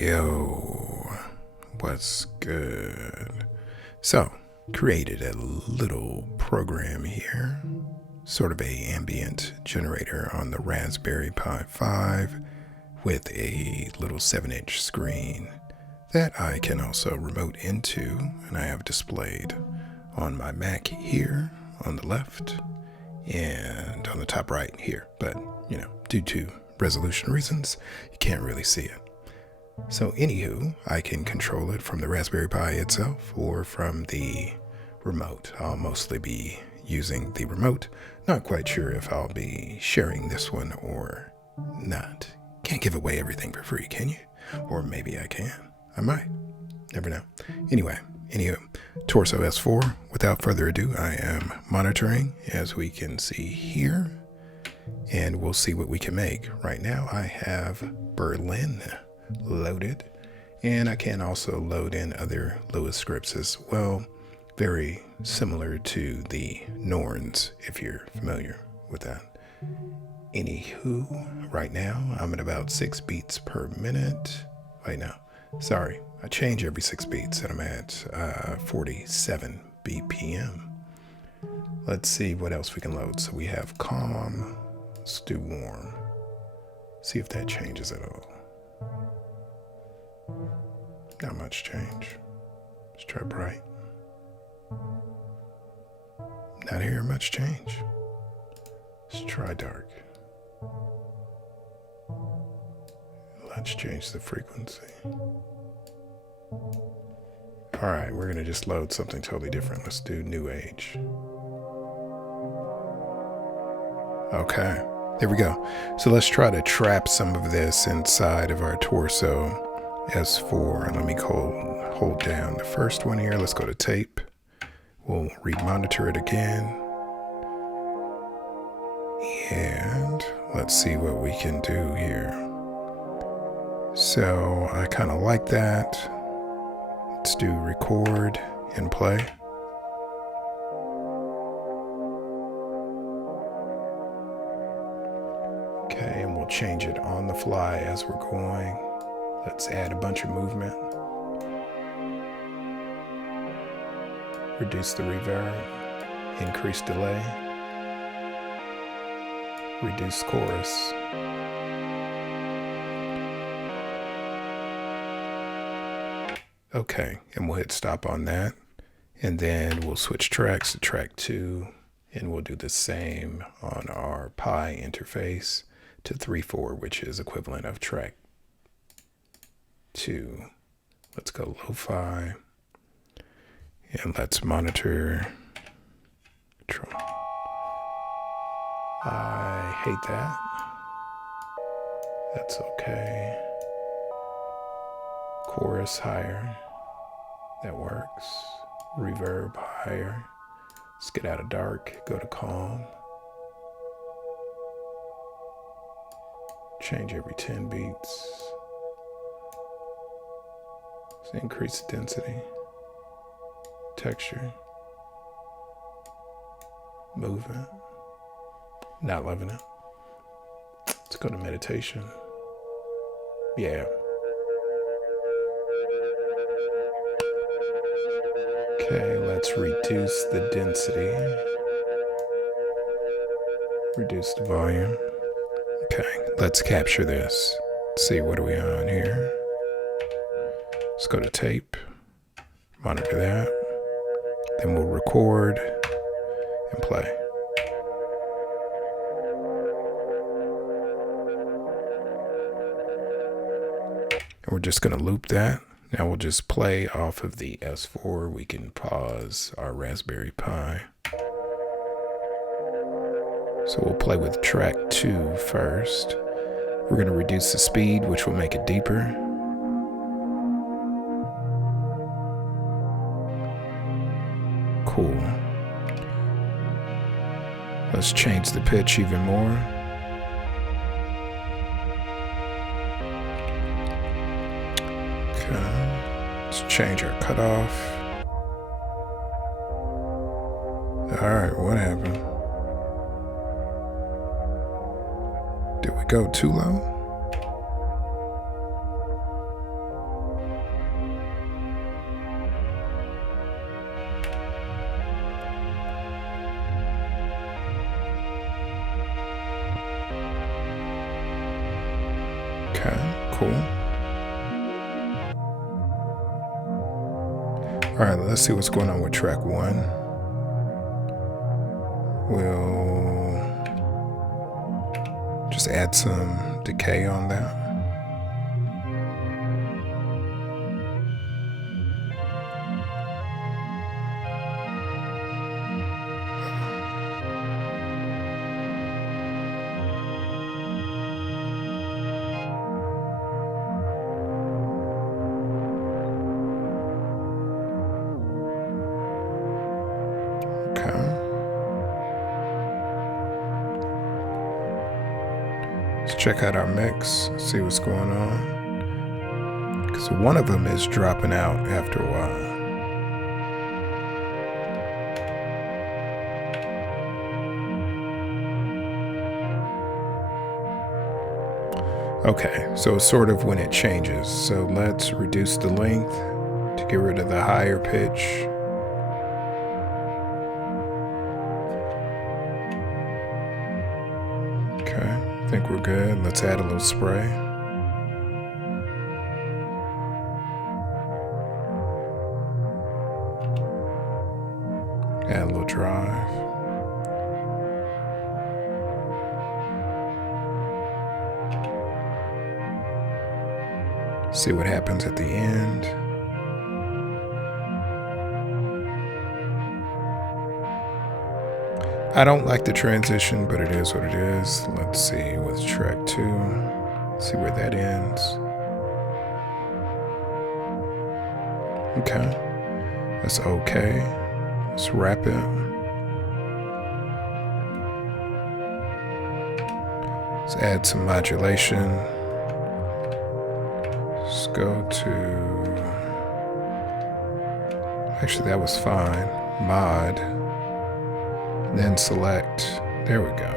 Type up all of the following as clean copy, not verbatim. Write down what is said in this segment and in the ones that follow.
Yo, what's good? So, created a little program here, sort of a ambient generator on the Raspberry Pi 5 with a little 7-inch screen that I can also remote into, and I have displayed on my Mac here on the left and on the top right here. But, due to resolution reasons, you can't really see it. So anywho, I can control it from the Raspberry Pi itself or from the remote. I'll mostly be using the remote. Not quite sure if I'll be sharing this one or not. Can't give away everything for free, can you? Or maybe I can. I might. Never know. Anywho, Torso S4. Without further ado, I am monitoring, as we can see here, and we'll see what we can make. Right now, I have Berlin loaded, and I can also load in other Lua scripts as well, very similar to the Norns, if you're familiar with that. Anywho, right now I'm at about 6 beats per minute. Wait, no, sorry, I change every 6 beats, and I'm at 47 BPM. Let's see what else we can load. So we have calm. Let's do warm. See if that changes at all. Not much change. Let's try bright. Not hearing much change. Let's try dark. Let's change the frequency. Alright, we're gonna just load something totally different. Let's do New Age. Okay, there we go. So let's try to trap some of this inside of our Torso S4. Let me hold down the first one here. Let's go to tape. We'll remonitor it again. And let's see what we can do here. So I kind of like that. Let's do record and play. Okay, and we'll change it on the fly as we're going. Let's add a bunch of movement. Reduce the reverb. Increase delay. Reduce chorus. Okay, and we'll hit stop on that. And then we'll switch tracks to track 2. And we'll do the same on our Pi interface to 3/4, which is equivalent of track 2. Let's go Lofi. And let's monitor. I hate that. That's okay. Chorus higher. That works. Reverb higher. Let's get out of dark. Go to calm. Change every 10 beats. Let's increase the density. Texture. Movement. Not loving it. Let's go to meditation. Yeah. Okay, let's reduce the density. Reduce the volume. Okay, let's capture this. Let's see, what are we on here? Let's go to tape. Monitor that. Then we'll record and play. And we're just going to loop that. Now we'll just play off of the S4. We can pause our Raspberry Pi. So we'll play with track 2 first. We're going to reduce the speed, which will make it deeper. Cool. Let's change the pitch even more. Okay. Let's change our cutoff. Alright, what happened? Did we go too low? Okay, cool. All right, let's see what's going on with track 1. We'll just add some decay on that. Check out our mix, see what's going on. Because one of them is dropping out after a while. Okay, so it's sort of when it changes. So let's reduce the length to get rid of the higher pitch. Okay, I think we're good. Let's add a little spray. Add a little drive. See what happens at the end. I don't like the transition, but it is what it is. Let's see with track 2. See where that ends. Okay. That's okay. Let's wrap it. Let's add some modulation. Let's go to... Actually, that was fine. Mod. Then select. There we go.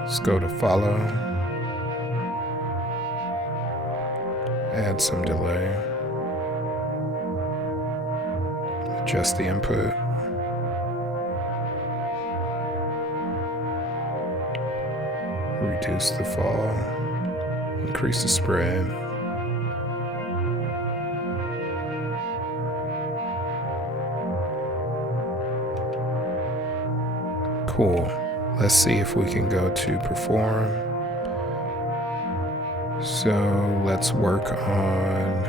Let's go to follow. Add some delay. Adjust the input. Reduce the fall. Increase the spread. Cool. Let's see if we can go to perform. So let's work on...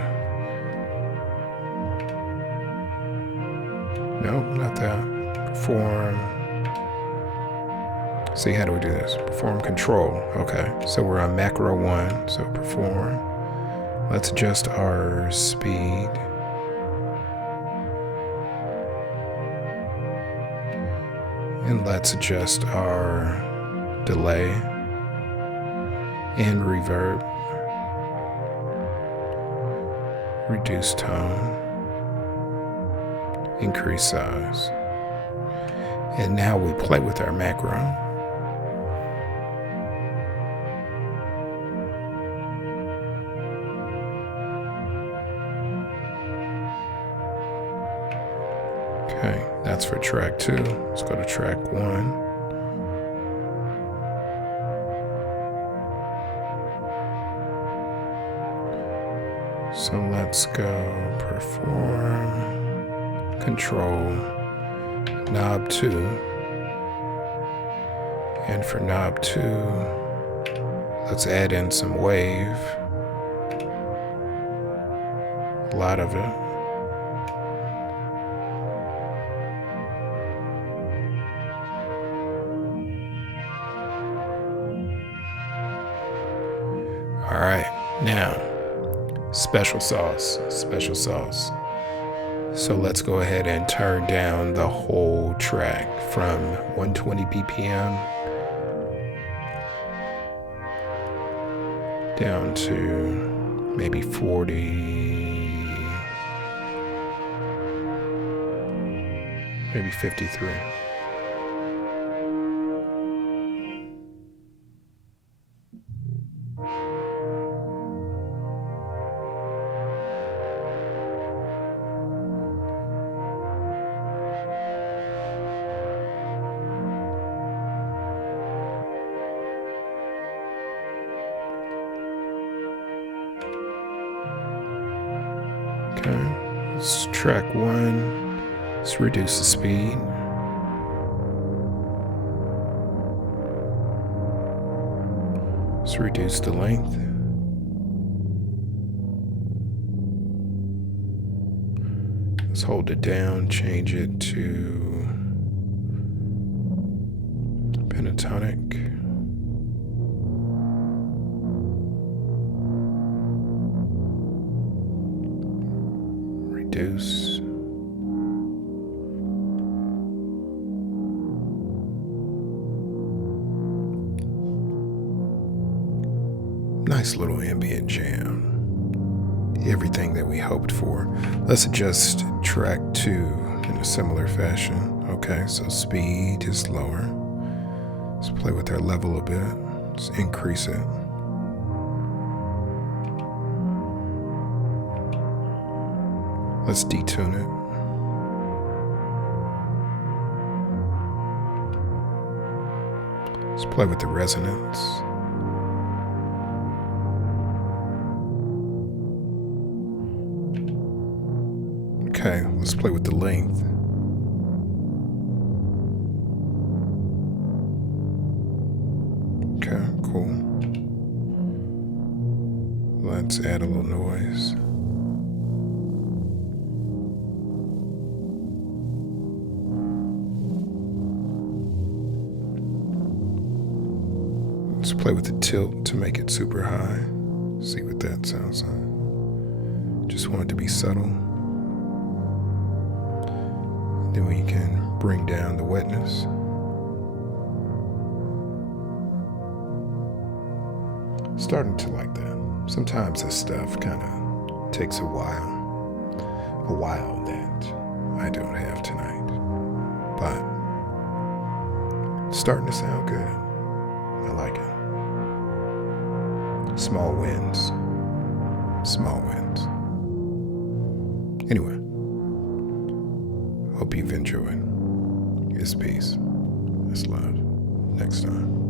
Nope, not that. Perform. See, how do we do this? Perform control. Okay, so we're on macro 1, so perform. Let's adjust our speed. And let's adjust our delay and reverb. Reduce tone. Increase size. And now we play with our macro. Okay, that's for track 2. Let's go to track 1. So let's go perform, control, knob 2. And for knob 2, let's add in some wave. A lot of it. All right, now, special sauce. So let's go ahead and turn down the whole track from 120 BPM down to maybe 40, maybe 53. Okay, let's track 1. Let's reduce the speed. Let's reduce the length. Let's hold it down, change it to pentatonic. Reduce. Nice little ambient jam. Everything that we hoped for. Let's adjust track 2 in a similar fashion. Okay, so speed is lower. Let's play with our level a bit. Let's increase it. Let's detune it. Let's play with the resonance. Okay, let's play with the length. Okay, cool. Let's add a little noise. Let's play with the tilt to make it super high. See what that sounds like. Just want it to be subtle. Then we can bring down the wetness. Starting to like that. Sometimes this stuff kind of takes a while that I don't have tonight. But it's starting to sound good. I like it. Small wins. Small wins. Anyway. Hope you've enjoyed. It's peace. It's love. Next time.